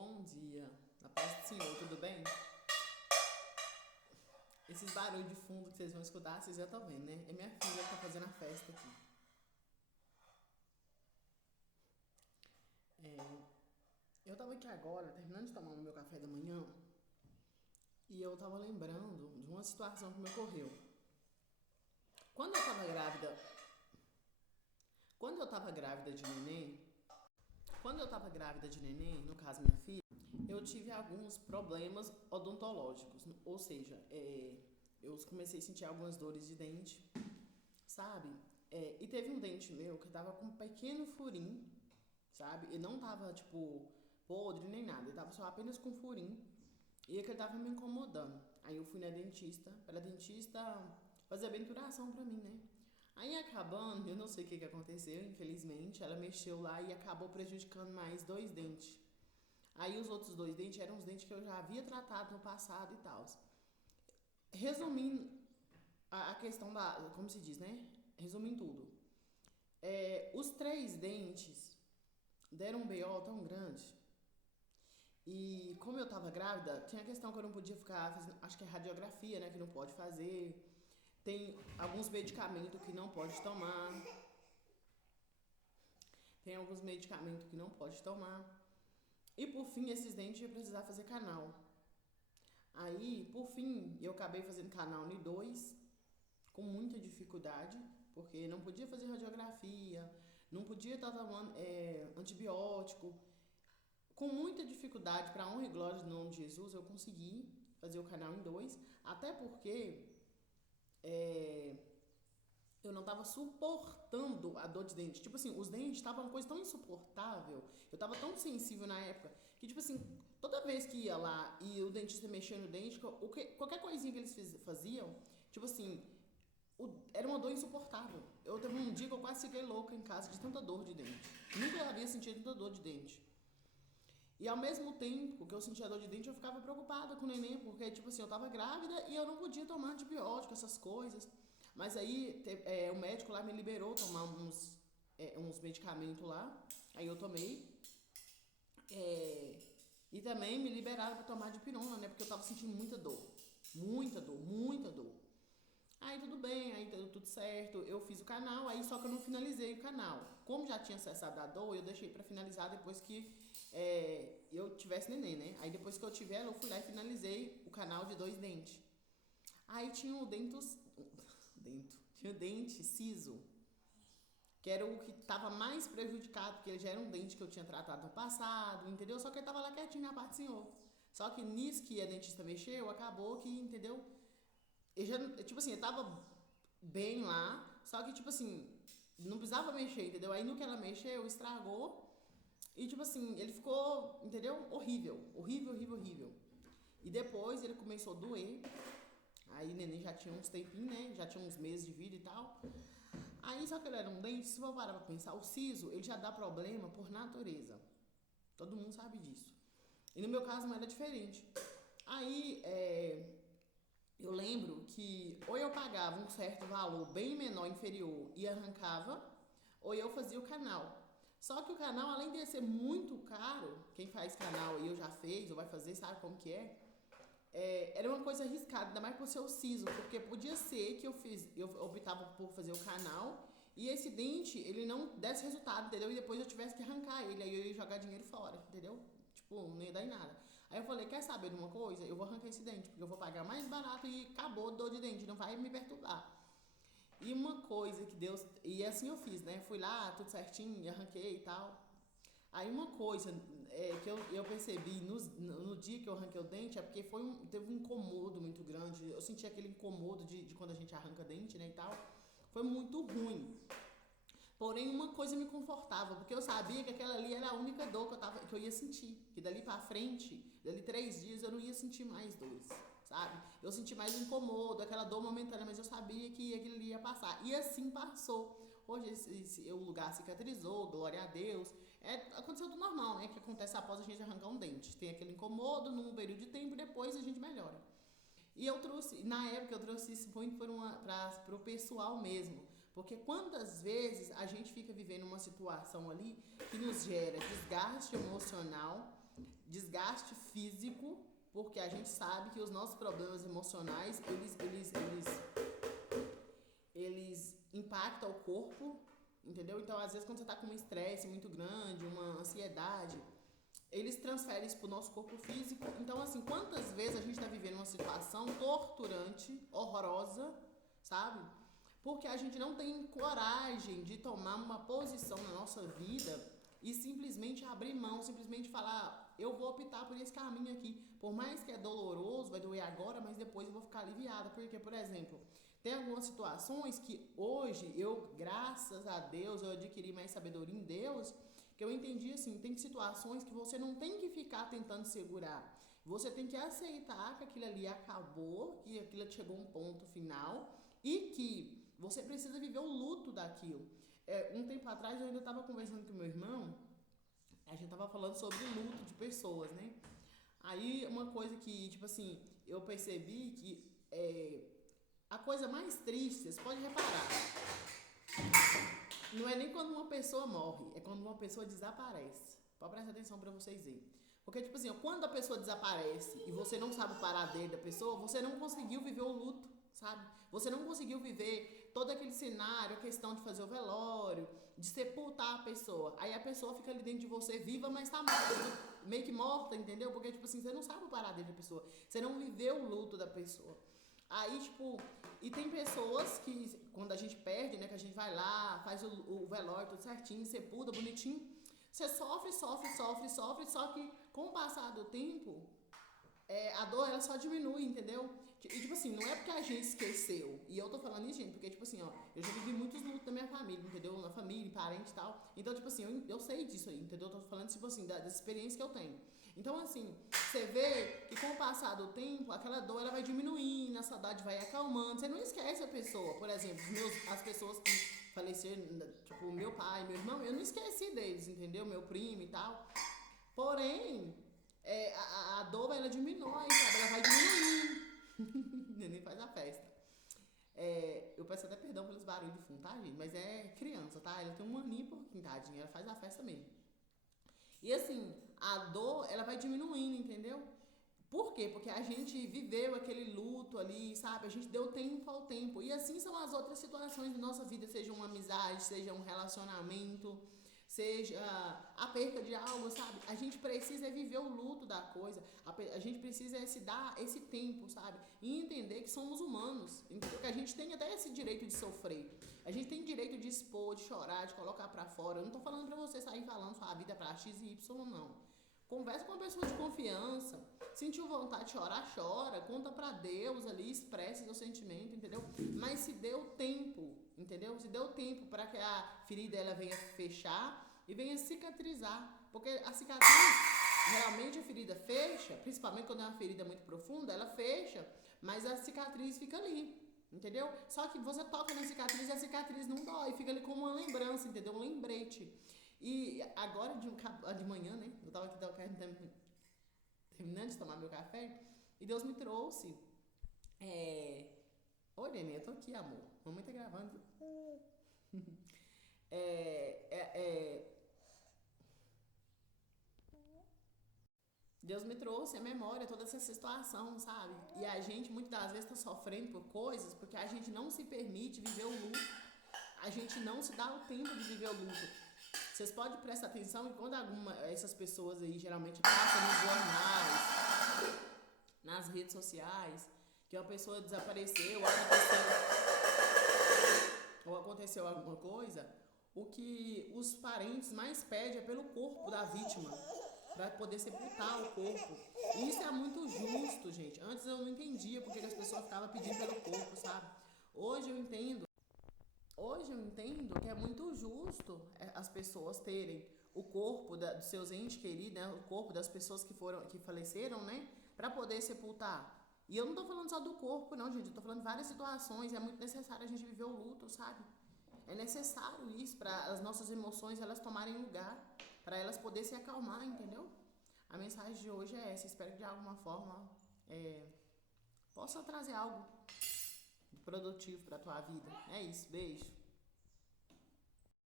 Bom dia, na paz do Senhor, tudo bem? Esses barulhos de fundo que vocês vão escutar, vocês já estão vendo, né? É minha filha que tá fazendo a festa aqui. É, eu tava aqui agora, terminando de tomar o meu café da manhã, e eu tava lembrando de uma situação que me ocorreu. Quando eu tava grávida, quando eu tava grávida de neném, quando eu tava grávida de neném, no caso minha filha, eu tive alguns problemas odontológicos, ou seja, eu comecei a sentir algumas dores de dente, sabe? E teve um dente meu que tava com um pequeno furinho, sabe? E não tava, tipo, podre nem nada, ele tava só apenas com furinho e é que ele tava me incomodando. Aí eu fui na dentista, pra dentista fazer a benturação pra mim, né? Aí acabando, eu não sei o que aconteceu, infelizmente, ela mexeu lá e acabou prejudicando mais dois dentes. Aí os outros dois dentes eram os dentes que eu já havia tratado no passado e tal. Resumindo a questão da, como se diz, né? Resumindo tudo. Os três dentes deram um BO tão grande. E como eu tava grávida, tinha a questão que eu não podia ficar fazendo, acho que é radiografia, né? Que não pode fazer. Tem alguns medicamentos que não pode tomar. Tem alguns medicamentos que não pode tomar. E por fim, esses dentes ia precisar fazer canal. Aí, por fim, eu acabei fazendo canal em dois, com muita dificuldade, porque não podia fazer radiografia, não podia estar tomando antibiótico. Com muita dificuldade, para honra e glória do nome de Jesus, eu consegui fazer o canal em dois, até porque é, eu não estava suportando a dor de dente. Tipo assim, os dentes estavam uma coisa tão insuportável, eu estava tão sensível na época, que tipo assim, toda vez que ia lá e o dentista mexia no dente, qualquer coisinha que eles faziam, tipo assim, era uma dor insuportável. Eu teve um dia que eu quase fiquei louca em casa de tanta dor de dente. Nunca havia sentido tanta dor de dente. E ao mesmo tempo que eu sentia dor de dente, eu ficava preocupada com o neném, porque, tipo assim, eu tava grávida e eu não podia tomar antibiótico, essas coisas. Mas aí o médico lá me liberou tomar uns medicamentos lá, aí eu tomei. É, e também me liberaram para tomar dipirona, né? Porque eu tava sentindo muita dor. Muita dor, muita dor. Aí tudo bem, aí deu tudo certo. Eu fiz o canal, aí só que eu não finalizei o canal. Como já tinha cessado a dor, eu deixei pra finalizar depois que eu tivesse neném, né? Aí depois que eu tiver, eu fui lá e finalizei o canal de dois dentes. Aí tinha o tinha o dente siso, que era o que tava mais prejudicado, porque ele já era um dente que eu tinha tratado no passado, entendeu? Só que ele tava lá quietinho na parte do senhor. Só que nisso que a dentista mexeu, acabou que, entendeu? Eu já, tipo assim, eu tava bem lá, só que, tipo assim, não precisava mexer, entendeu? Aí no que ela mexeu, estragou. E, tipo assim, ele ficou, entendeu? Horrível. Horrível, horrível, horrível. E depois ele começou a doer. Aí o neném já tinha uns tempinhos, né? Já tinha uns meses de vida e tal. Aí, só que ele era um dente, se eu parar pra pensar, o siso, ele já dá problema por natureza. Todo mundo sabe disso. E no meu caso não era diferente. Aí, eu lembro que ou eu pagava um certo valor bem menor, inferior, e arrancava, ou eu fazia o canal. Só que o canal, além de ser muito caro, quem faz canal e eu já fez, ou vai fazer, sabe como que era uma coisa arriscada, ainda mais por ser o siso, porque podia ser que eu optava por fazer o canal e esse dente, ele não desse resultado, entendeu? E depois eu tivesse que arrancar ele, aí eu ia jogar dinheiro fora, entendeu? Tipo, não ia dar em nada. Aí eu falei, quer saber de uma coisa? Eu vou arrancar esse dente, porque eu vou pagar mais barato e acabou dor de dente, não vai me perturbar. E uma coisa que Deus. E assim eu fiz, né? Fui lá, tudo certinho, arranquei e tal. Aí uma coisa que eu percebi no dia que eu arranquei o dente é porque teve um incomodo muito grande. Eu senti aquele incomodo de quando a gente arranca dente, né, e tal. Foi muito ruim. Porém, uma coisa me confortava, porque eu sabia que aquela ali era a única dor que eu ia sentir. Que dali pra frente, dali 3 dias, eu não ia sentir mais dores, sabe? Eu senti mais um incomodo, aquela dor momentânea, mas eu sabia que aquilo ali ia passar. E assim passou. Hoje o lugar cicatrizou, glória a Deus. Aconteceu tudo normal, né? Que acontece após a gente arrancar um dente. Tem aquele incomodo num período de tempo e depois a gente melhora. E eu trouxe, na época eu trouxe isso muito para o pessoal mesmo. Porque quantas vezes a gente fica vivendo uma situação ali que nos gera desgaste emocional, desgaste físico, porque a gente sabe que os nossos problemas emocionais, eles impactam o corpo, entendeu? Então, às vezes, quando você tá com um estresse muito grande, uma ansiedade, eles transferem isso pro nosso corpo físico. Então, assim, quantas vezes a gente tá vivendo uma situação torturante, horrorosa, sabe? Porque a gente não tem coragem de tomar uma posição na nossa vida e simplesmente abrir mão, simplesmente falar, eu vou optar por esse caminho aqui. Por mais que é doloroso, vai doer agora, mas depois eu vou ficar aliviada. Porque, por exemplo, tem algumas situações que hoje graças a Deus, eu adquiri mais sabedoria em Deus, que eu entendi assim, tem situações que você não tem que ficar tentando segurar. Você tem que aceitar que aquilo ali acabou, que aquilo chegou a um ponto final e que você precisa viver o luto daquilo. Um tempo atrás eu ainda estava conversando com meu irmão, a gente estava falando sobre luto de pessoas, né? Aí uma coisa que, tipo assim, eu percebi que a coisa mais triste, vocês podem reparar, não é nem quando uma pessoa morre, é quando uma pessoa desaparece. Pode prestar atenção pra vocês verem. Porque, tipo assim, quando a pessoa desaparece e você não sabe o paradeiro da pessoa, você não conseguiu viver o luto, sabe? Você não conseguiu viver todo aquele cenário, a questão de fazer o velório, de sepultar a pessoa. Aí a pessoa fica ali dentro de você viva, mas tá morta, meio que morta, entendeu? Porque, tipo assim, você não sabe o paradeiro da pessoa. Você não viveu o luto da pessoa. Aí, tipo, e tem pessoas que, quando a gente perde, né, que a gente vai lá, faz o velório tudo certinho, sepulta, bonitinho, você sofre, só que com o passar do tempo, a dor, ela só diminui, entendeu? E, tipo assim, não é porque a gente esqueceu, e eu tô falando isso, gente, porque, tipo assim, ó, eu já vivi muitos lutos na minha família, entendeu? Na família, parente e tal, então, tipo assim, eu sei disso aí, entendeu? Eu tô falando, tipo assim, da experiência que eu tenho. Então, assim, você vê que com o passar do tempo, aquela dor ela vai diminuindo, a saudade vai acalmando. Você não esquece a pessoa. Por exemplo, as pessoas que faleceram, tipo, meu pai, meu irmão, eu não esqueci deles, entendeu? Meu primo e tal. Porém, a dor, ela diminui, sabe? Ela vai diminuindo. Nem faz a festa. Eu peço até perdão pelos barulhos de fundo, tá, gente? Mas é criança, tá? Ela tem um aninho por quintadinha, ela faz a festa mesmo. E assim, a dor, ela vai diminuindo, entendeu? Por quê? Porque a gente viveu aquele luto ali, sabe? A gente deu tempo ao tempo. E assim são as outras situações da nossa vida, seja uma amizade, seja um relacionamento, seja a perca de algo, sabe? A gente precisa viver o luto da coisa. A gente precisa se dar esse tempo, sabe? E entender que somos humanos. Entendeu? Que a gente tem até esse direito de sofrer. A gente tem direito de expor, de chorar, de colocar pra fora. Eu não tô falando pra você sair falando sua vida pra X e Y, não. Conversa com uma pessoa de confiança. Sentiu vontade de chorar, chora. Conta pra Deus ali, expressa seu sentimento, entendeu? Mas se deu tempo, entendeu? Se deu tempo para que a ferida ela venha fechar e venha cicatrizar. Porque a cicatriz, geralmente a ferida fecha, principalmente quando é uma ferida muito profunda, ela fecha, mas a cicatriz fica ali. Entendeu? Só que você toca na cicatriz e a cicatriz não dói, fica ali como uma lembrança, entendeu? Um lembrete. E agora de manhã, né? Eu tava aqui terminando de tomar meu café e Deus me trouxe. Oi, neném, eu tô aqui, amor. Mamãe tá gravando. Deus me trouxe à memória toda essa situação, sabe? E a gente muitas das vezes tá sofrendo por coisas porque a gente não se permite viver o luto. A gente não se dá o tempo de viver o luto. Vocês podem prestar atenção que quando essas pessoas aí geralmente passam nos jornais, nas redes sociais, que uma pessoa desapareceu, ou aconteceu alguma coisa, o que os parentes mais pedem é pelo corpo da vítima, para poder sepultar o corpo. E isso é muito justo, gente. Antes eu não entendia porque as pessoas ficavam pedindo pelo corpo, sabe? Hoje eu entendo que é muito justo as pessoas terem o corpo dos seus entes queridos, né? O corpo das pessoas que faleceram, né? Para poder sepultar. E eu não tô falando só do corpo, não, gente. Eu tô falando de várias situações. É muito necessário a gente viver o luto, sabe? É necessário isso para as nossas emoções elas tomarem lugar, para elas poderem se acalmar, entendeu? A mensagem de hoje é essa. Espero que de alguma forma possa trazer algo produtivo para tua vida. É isso. Beijo.